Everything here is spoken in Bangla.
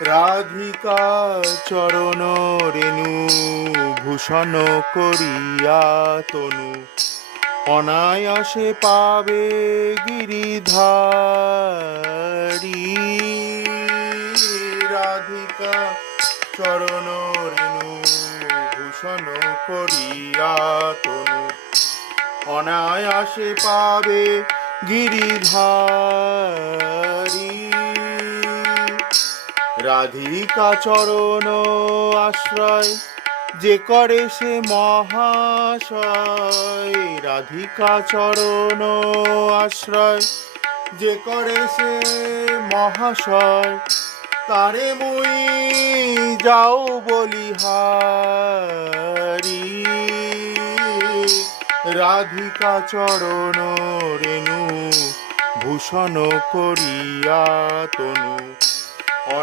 রাধিকা চরণ রেণু ভূষণ করিয়া তনু অনায়াসে পাবে গিরিধারী। রাধিকা চরণ রেণু ভূষণ করিয়া তনু অনায়াসে পাবে গিরিধারী। রাধিকা চরণ আশ্রয় যে করে সে মহাশয়। রাধিকা চরণ আশ্রয় যে করে সে মহাশয়, তারে মুই যাও বলিহারি। রাধিকা চরণ রেণু ভূষণ করিয়া তনু